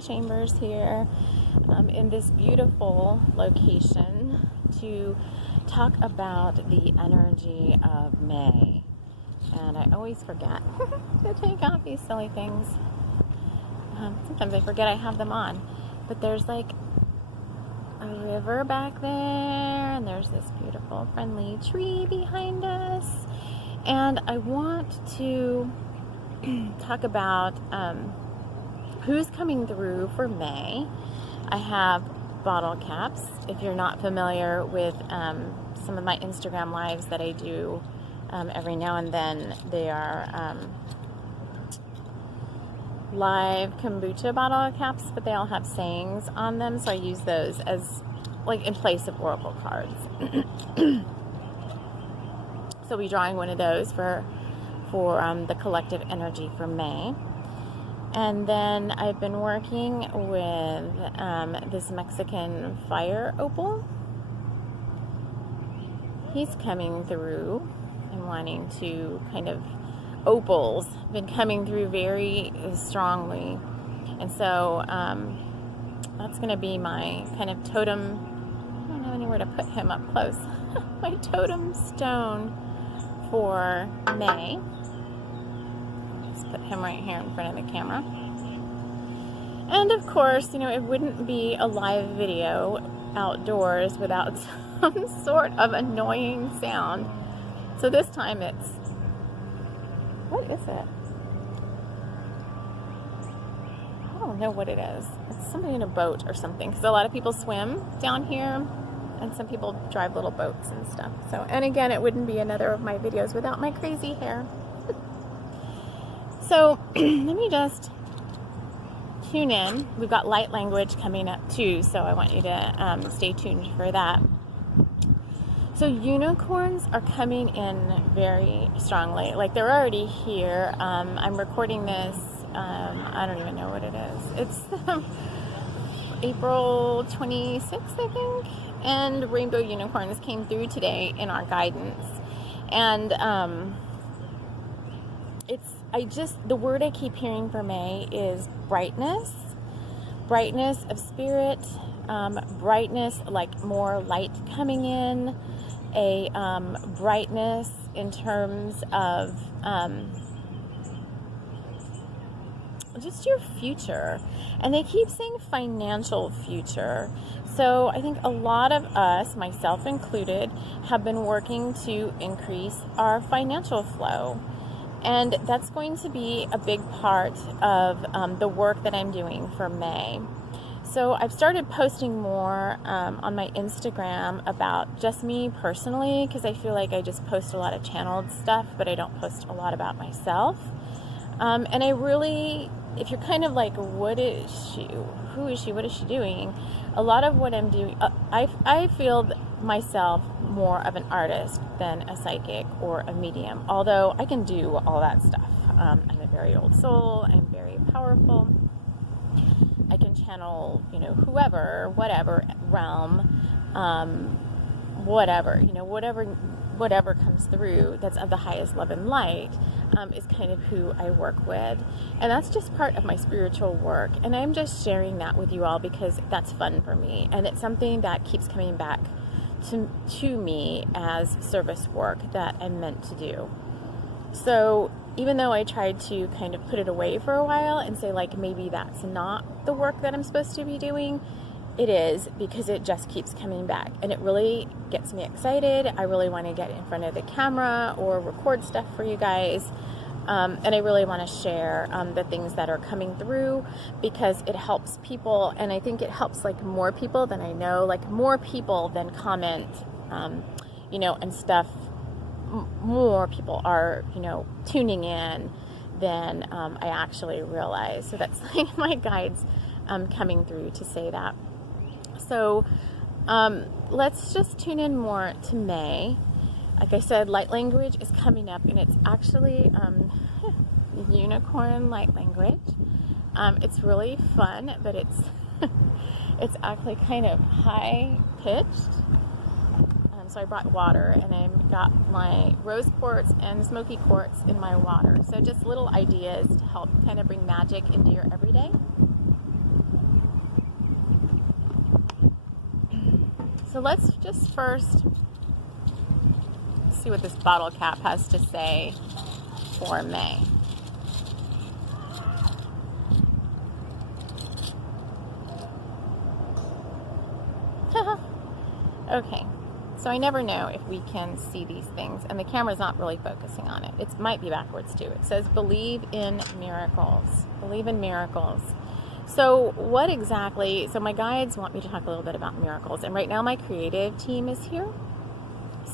Chambers here in this beautiful location to talk about the energy of May. And I always forget to take off these silly things. Sometimes I forget I have them on. But there's like a river back there, and there's this beautiful friendly tree behind us. And I want to talk about who's coming through for May. I have bottle caps. If you're not familiar with some of my Instagram lives that I do every now and then, they are live kombucha bottle caps, but they all have sayings on them, so I use those as like in place of oracle cards. So we'll be drawing one of those for the collective energy for May. And then I've been working with this Mexican fire opal. He's coming through and wanting to kind of, opals been coming through very strongly. And so that's going to be my kind of totem. I don't have anywhere to put him up close. My totem stone for May. Put him right here in front of the camera. And of course, you know, it wouldn't be a live video outdoors without some sort of annoying sound. So this time it's, what is it? I don't know what it is. It's somebody in a boat or something, because a lot of people swim down here and some people drive little boats and stuff. So, and again, it wouldn't be another of my videos without my crazy hair. So let me just tune in. We've got light language coming up too, so I want you to stay tuned for that. So unicorns are coming in very strongly. Like, they're already here. I'm recording this, I don't even know what it is. It's April 26th, I think. And rainbow unicorns came through today in our guidance. And the word I keep hearing for May is brightness of spirit, brightness, like more light coming in, a brightness in terms of just your future. And they keep saying financial future. So I think a lot of us, myself included, have been working to increase our financial flow. And that's going to be a big part of the work that I'm doing for May. So I've started posting more on my Instagram about just me personally, because I feel like I just post a lot of channeled stuff, but I don't post a lot about myself. And I really, if you're kind of like, what is she? Who is she? What is she doing? A lot of what I'm doing, I feel myself more of an artist than a psychic or a medium, although I can do all that stuff. I'm a very old soul. I'm very powerful. I can channel, you know, whoever, whatever realm, whatever, you know, whatever comes through that's of the highest love and light is kind of who I work with. And that's just part of my spiritual work. And I'm just sharing that with you all because that's fun for me. And it's something that keeps coming back to me as service work that I'm meant to do. So even though I tried to kind of put it away for a while and say, like, maybe that's not the work that I'm supposed to be doing, it is, because it just keeps coming back. And it really gets me excited. I really want to get in front of the camera or record stuff for you guys. And I really want to share the things that are coming through, because it helps people. And I think it helps like more people than I know, like more people than comment, you know, and stuff. More people are, you know, tuning in than I actually realize. So that's like my guides coming through to say that. So let's just tune in more to May. Like I said, light language is coming up, and it's actually unicorn light language. It's really fun, but it's it's actually kind of high pitched. So I brought water, and I've got my rose quartz and smoky quartz in my water. So just little ideas to help kind of bring magic into your everyday. So let's just first see what this bottle cap has to say for May. Okay, so I never know if we can see these things, and the camera's not really focusing on it. It might be backwards too. It says, believe in miracles. Believe in miracles. So what exactly, so my guides want me to talk a little bit about miracles, and right now my creative team is here.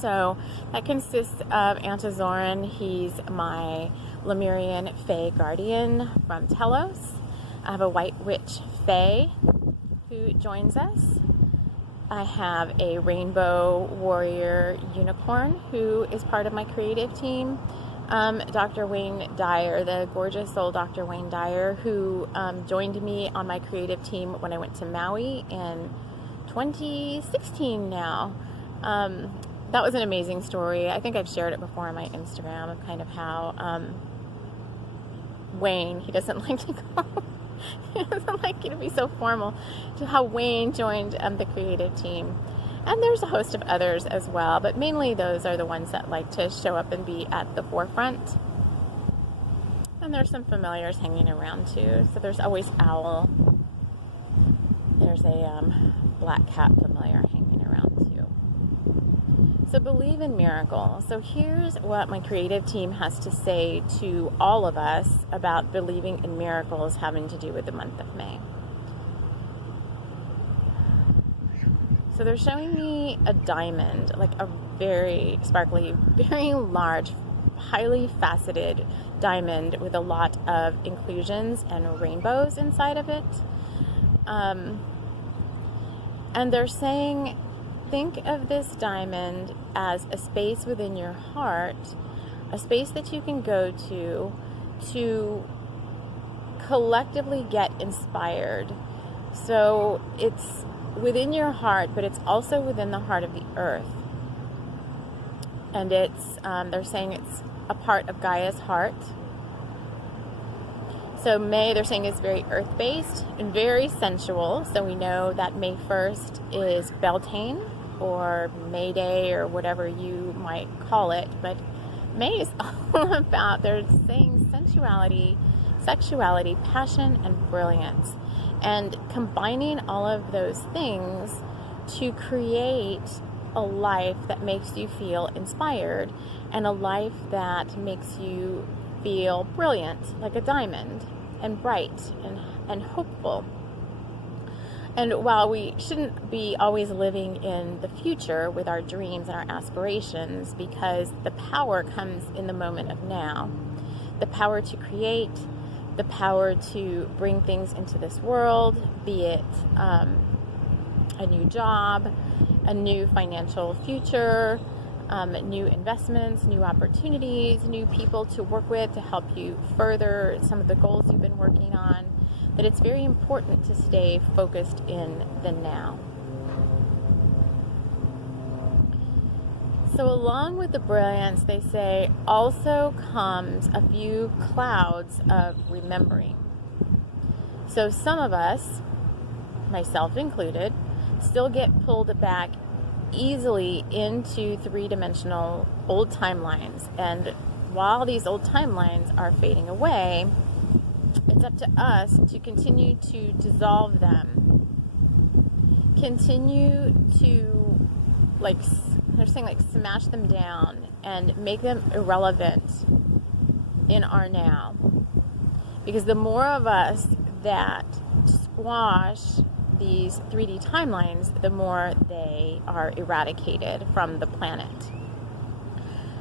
So that consists of Antizoran. He's my Lemurian Fae guardian from Telos. I have a White Witch Fae who joins us. I have a Rainbow Warrior Unicorn who is part of my creative team. Dr. Wayne Dyer, the gorgeous soul Dr. Wayne Dyer, who joined me on my creative team when I went to Maui in 2016 now. That was an amazing story. I think I've shared it before on my Instagram of kind of how Wayne, he doesn't like to go, he doesn't like it to be so formal, to how Wayne joined the creative team. And there's a host of others as well, but mainly those are the ones that like to show up and be at the forefront. And there's some familiars hanging around too. So there's always Owl. There's a black cat familiar hanging around too. So believe in miracles. So here's what my creative team has to say to all of us about believing in miracles having to do with the month of May. So they're showing me a diamond, like a very sparkly, very large, highly faceted diamond with a lot of inclusions and rainbows inside of it. And they're saying, think of this diamond as a space within your heart, a space that you can go to collectively get inspired. So it's within your heart, but it's also within the heart of the earth. And it's, they're saying it's a part of Gaia's heart. So May, they're saying, is very earth-based and very sensual. So we know that May 1st is Beltane or May Day or whatever you might call it. But May is all about, they're saying sensuality, sexuality, passion, and brilliance. And combining all of those things to create a life that makes you feel inspired and a life that makes you feel brilliant, like a diamond, and bright and hopeful. And while we shouldn't be always living in the future with our dreams and our aspirations, because the power comes in the moment of now, the power to create, the power to bring things into this world, be it a new job, a new financial future, new investments, new opportunities, new people to work with to help you further some of the goals you've been working on, that it's very important to stay focused in the now. So along with the brilliance, they say, also comes a few clouds of remembering. So some of us, myself included, still get pulled back easily into three-dimensional old timelines. And while these old timelines are fading away, it's up to us to continue to dissolve them. Continue to, like, they're saying, like, smash them down and make them irrelevant in our now. Because the more of us that squash these 3D timelines, the more they are eradicated from the planet.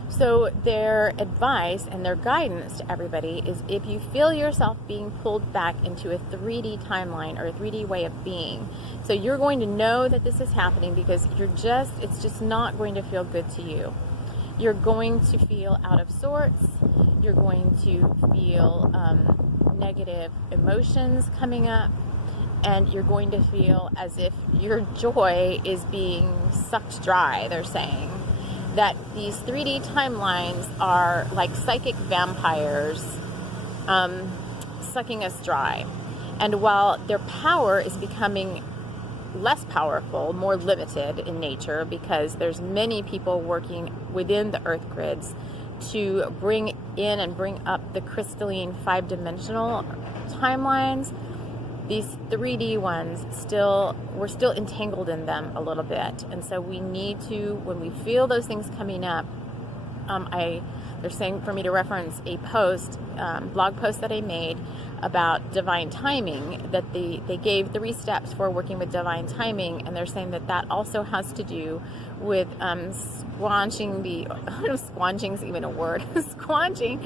So their advice and their guidance to everybody is, if you feel yourself being pulled back into a 3D timeline or a 3D way of being, so you're going to know that this is happening because it's just not going to feel good to you. You're going to feel out of sorts. You're going to feel negative emotions coming up. And you're going to feel as if your joy is being sucked dry, they're saying. That these 3D timelines are like psychic vampires sucking us dry. And while their power is becoming less powerful, more limited in nature, because there's many people working within the earth grids to bring in and bring up the crystalline 5-dimensional timelines. These 3D ones, we're still entangled in them a little bit. And so we need to, when we feel those things coming up, they're saying for me to reference a blog post that I made about divine timing, that they gave 3 steps for working with divine timing, and they're saying that also has to do with squelching is even a word, squelching,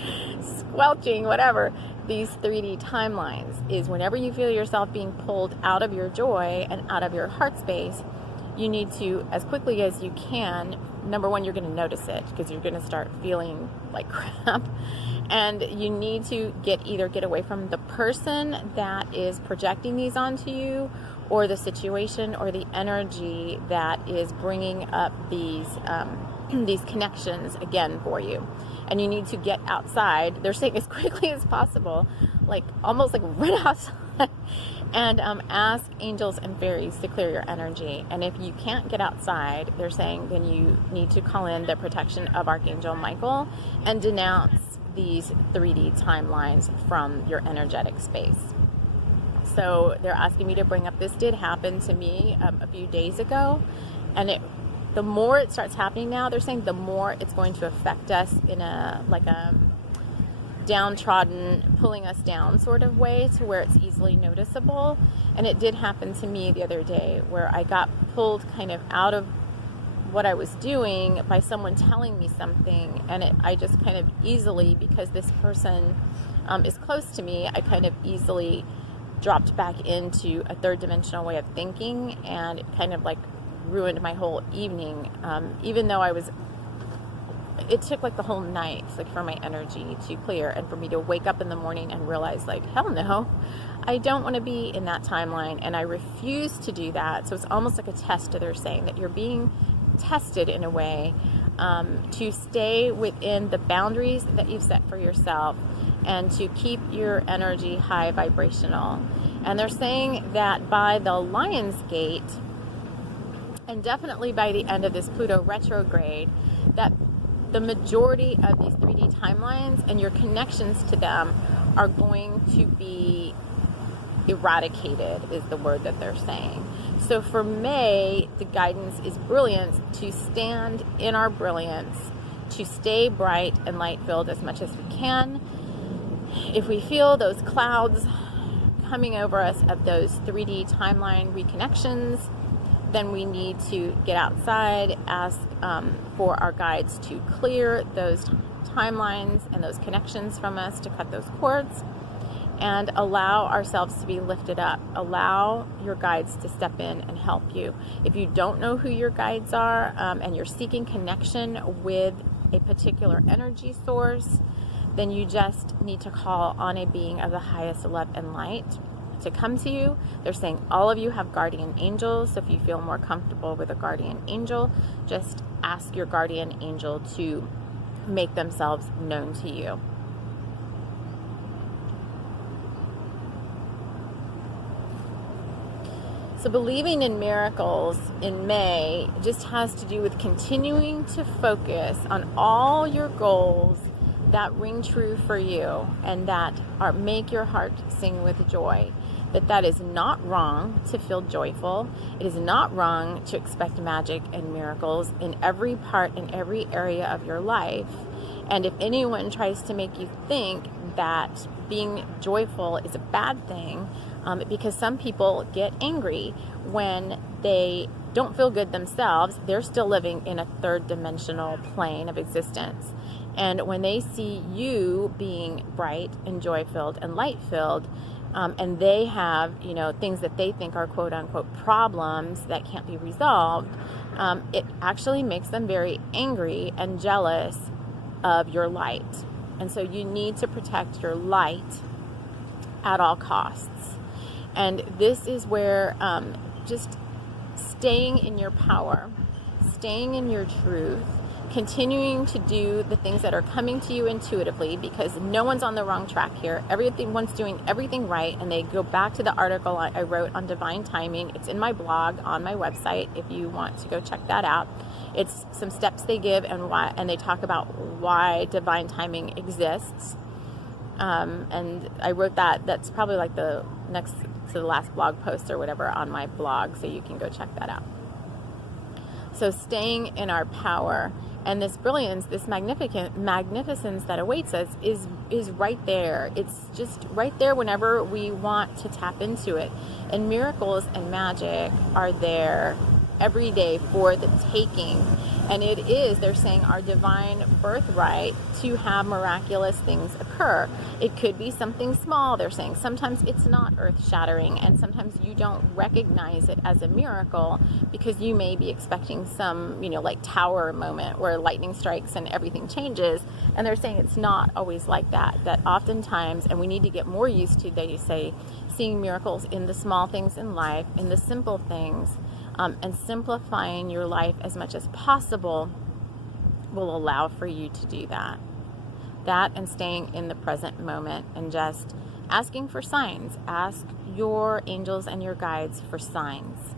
whatever, these 3D timelines. Is whenever you feel yourself being pulled out of your joy and out of your heart space, you need to, as quickly as you can, number one, you're going to notice it, because you're going to start feeling like crap. And you need to either get away from the person that is projecting these onto you, or the situation or the energy that is bringing up these connections again for you. And you need to get outside. They're saying as quickly as possible, like almost like run outside, and ask angels and fairies to clear your energy. And if you can't get outside, they're saying then you need to call in the protection of Archangel Michael and denounce these 3D timelines from your energetic space. So they're asking me to bring up, this did happen to me a few days ago, and the more it starts happening now, they're saying the more it's going to affect us in a downtrodden, pulling us down sort of way, to where it's easily noticeable. And it did happen to me the other day, where I got pulled kind of out of what I was doing by someone telling me something, and I just kind of easily, because this person is close to me, I kind of easily dropped back into a 3rd-dimensional way of thinking, and it kind of like ruined my whole evening, even though it took like the whole night, like for my energy to clear, and for me to wake up in the morning and realize, like, hell no, I don't want to be in that timeline, and I refuse to do that. So it's almost like a test. They're saying that you're being tested in a way to stay within the boundaries that you've set for yourself, and to keep your energy high vibrational. And they're saying that by the Lion's Gate, and definitely by the end of this Pluto retrograde, that the majority of these 3D timelines and your connections to them are going to be eradicated, is the word that they're saying. So for May, the guidance is brilliance, to stand in our brilliance, to stay bright and light-filled as much as we can. If we feel those clouds coming over us of those 3D timeline reconnections, then we need to get outside, ask for our guides to clear those timelines and those connections from us, to cut those cords, and allow ourselves to be lifted up. Allow your guides to step in and help you. If you don't know who your guides are, and you're seeking connection with a particular energy source, then you just need to call on a being of the highest love and light to come to you. They're saying all of you have guardian angels, so if you feel more comfortable with a guardian angel, just ask your guardian angel to make themselves known to you. So believing in miracles in May just has to do with continuing to focus on all your goals that ring true for you and that make your heart sing with joy. That is not wrong to feel joyful. It is not wrong to expect magic and miracles in every part and every area of your life. And if anyone tries to make you think that being joyful is a bad thing, because some people get angry when they don't feel good themselves, they're still living in a 3rd-dimensional plane of existence. And when they see you being bright and joy-filled and light-filled, and they have, things that they think are quote-unquote problems that can't be resolved, it actually makes them very angry and jealous of your light. And so you need to protect your light at all costs. And this is where just staying in your power, staying in your truth, continuing to do the things that are coming to you intuitively, because no one's on the wrong track here. Everyone's doing everything right, and they go back to the article I wrote on divine timing. It's in my blog on my website if you want to go check that out. It's some steps they give and they talk about why divine timing exists. And I wrote that. That's probably like the next to the last blog post or whatever on my blog, so you can go check that out. So staying in our power and this brilliance, this magnificence that awaits us is right there. It's just right there whenever we want to tap into it. And miracles and magic are there every day for the taking. And it is, they're saying, our divine birthright to have miraculous things occur. It could be something small, they're saying. Sometimes it's not earth-shattering, and sometimes you don't recognize it as a miracle because you may be expecting some, like tower moment where lightning strikes and everything changes. And they're saying it's not always like that. That oftentimes, and we need to get more used to, they say, seeing miracles in the small things in life, in the simple things, and simplifying your life as much as possible will allow for you to do that. That and staying in the present moment and just asking for signs. Ask your angels and your guides for signs.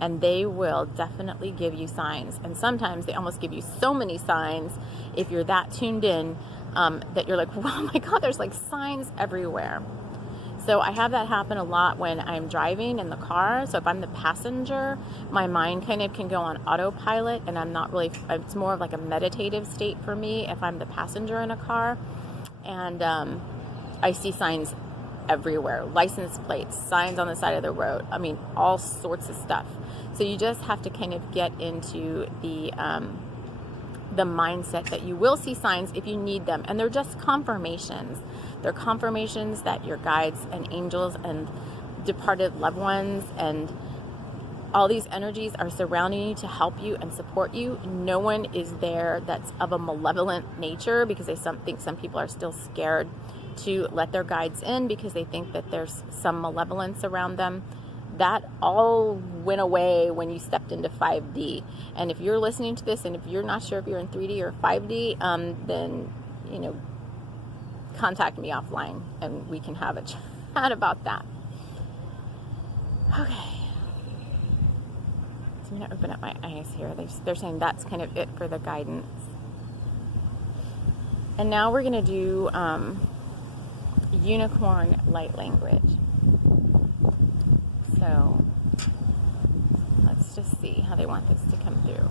And they will definitely give you signs. And sometimes they almost give you so many signs if you're that tuned in that you're like, oh my God, there's like signs everywhere. So I have that happen a lot when I'm driving in the car. So if I'm the passenger, my mind kind of can go on autopilot, and I'm not really, it's more of like a meditative state for me if I'm the passenger in a car. And I see signs everywhere, license plates, signs on the side of the road. I mean, all sorts of stuff. So you just have to kind of get into the mindset that you will see signs if you need them. And they're just confirmations. They're confirmations that your guides and angels and departed loved ones and all these energies are surrounding you to help you and support you. No one is there that's of a malevolent nature, because they think some people are still scared to let their guides in because they think that there's some malevolence around them. That all went away when you stepped into 5D. And if you're listening to this and if you're not sure if you're in 3D or 5D, then, contact me offline and we can have a chat about that. Okay. So I'm going to open up my eyes here. They're saying that's kind of it for the guidance. And now we're going to do unicorn light language. So let's just see how they want this to come through.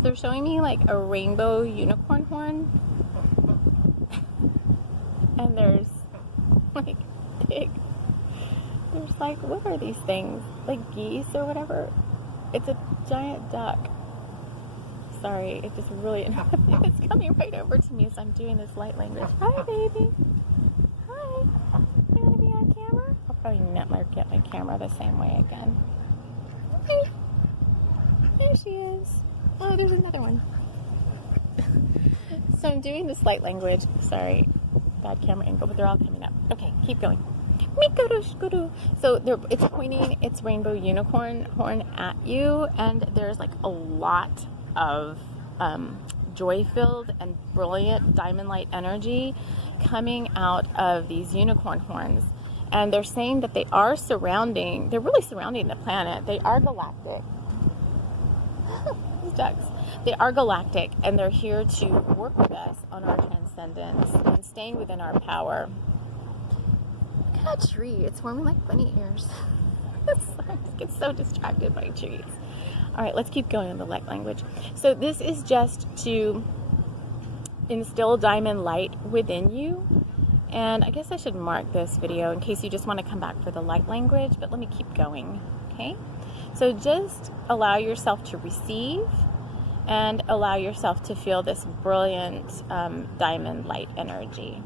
They're showing me like a rainbow unicorn horn, and there's like pig. There's like, what are these things? Like geese or whatever. It's a giant duck. Sorry, it just really, it's coming right over to me as I'm doing this light language. Hi, baby. Hi. You want to be on camera? I'll probably never get my camera the same way again. Hi. There she is. Oh, there's another one. So I'm doing this light language. Sorry, bad camera angle, but they're all coming up. Okay, keep going. So it's pointing its rainbow unicorn horn at you, and there's like a lot of joy-filled and brilliant diamond light energy coming out of these unicorn horns. And they're saying that they're really surrounding the planet. They are galactic. These ducks. They are galactic, and they're here to work with us on our transcendence and staying within our power. at that tree. It's forming like bunny ears. I just get so distracted by trees. All right, let's keep going on the light language. So this is just to instill diamond light within you. And I guess I should mark this video in case you just want to come back for the light language, but let me keep going, okay? So just allow yourself to receive and allow yourself to feel this brilliant diamond light energy.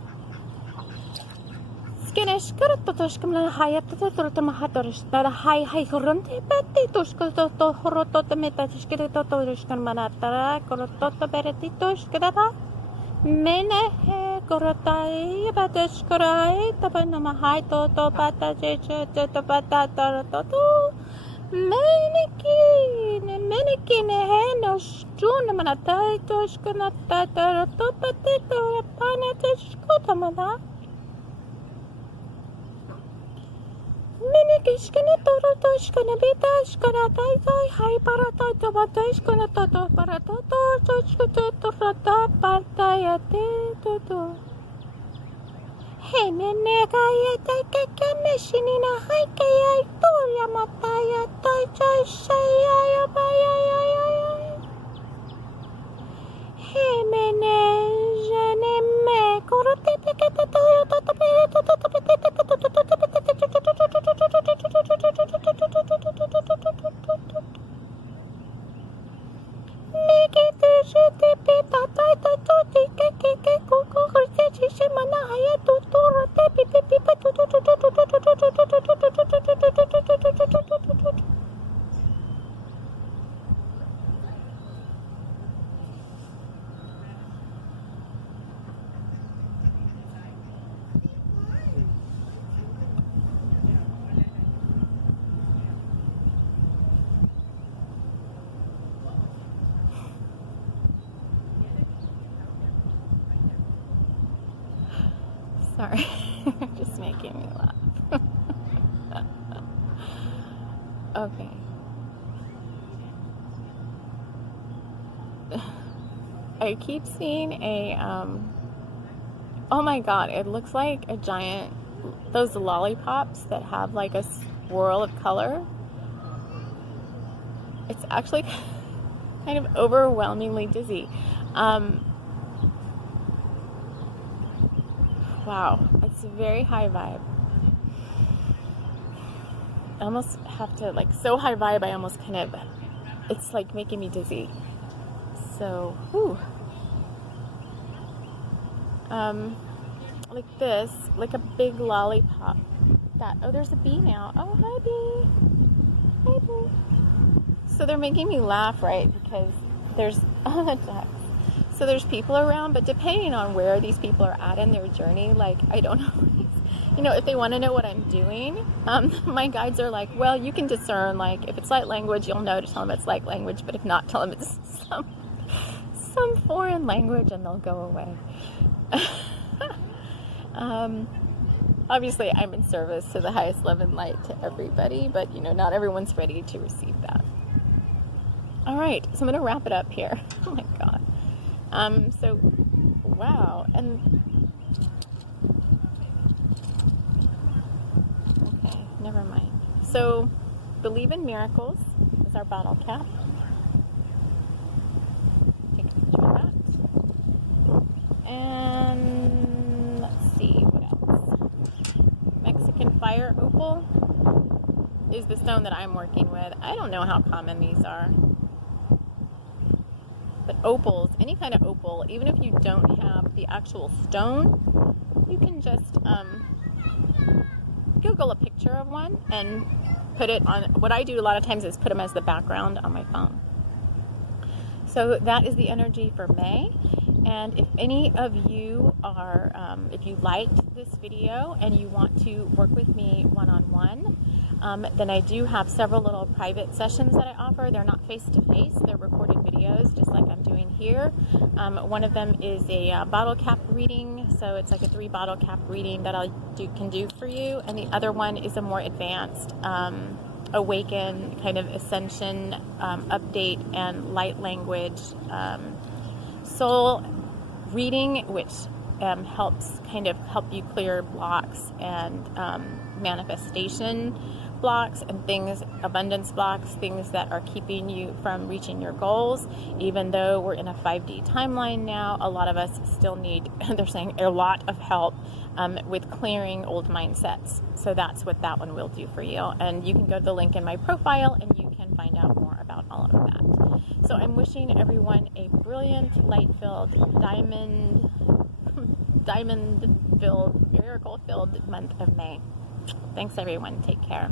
Sorry, you're just making me laugh. Okay. I keep seeing a, oh my god, it looks like a giant, those lollipops that have like a swirl of color. It's actually kind of overwhelmingly dizzy. Wow, it's a very high vibe. I almost have to, like, so high vibe, I almost kind of, it's like making me dizzy. So, whew. Like this, like a big lollipop. That, oh, there's a bee now. Oh, hi bee. Hi bee. So they're making me laugh, right? Because there's, oh, the ducks. So there's people around, but depending on where these people are at in their journey, like, I don't always, you know, if they want to know what I'm doing, my guides are like, well, you can discern, like, if it's light language, you'll know to tell them it's light language, but if not, tell them it's some foreign language and they'll go away. Obviously, I'm in service to the highest love and light to everybody, but, you know, not everyone's ready to receive that. All right, so I'm going to wrap it up here. Oh, my God. So, wow, and, okay, never mind. So, believe in miracles is our bottle cap. Take a picture of that. And, let's see, what else? Mexican fire opal is the stone that I'm working with. I don't know how common these are. But opals, any kind of opal, even if you don't have the actual stone, you can just Google a picture of one and put it on. What I do a lot of times is put them as the background on my phone. So that is the energy for May. And if any of you are, if you liked this video and you want to work with me one-on-one, then I do have several little private sessions that I offer. They're not face-to-face, they're recorded videos, just like I'm doing here. One of them is a bottle cap reading, so it's like a 3 bottle cap reading that I can do for you. And the other one is a more advanced awaken kind of ascension update and light language soul reading, which helps kind of help you clear blocks and manifestation blocks and things, abundance blocks, things that are keeping you from reaching your goals. Even though we're in a 5D timeline now, a lot of us still need, they're saying, a lot of help with clearing old mindsets. So that's what that one will do for you. And you can go to the link in my profile and you can find out more about all of that. So I'm wishing everyone a brilliant, light-filled, diamond-filled, miracle-filled month of May. Thanks, everyone. Take care.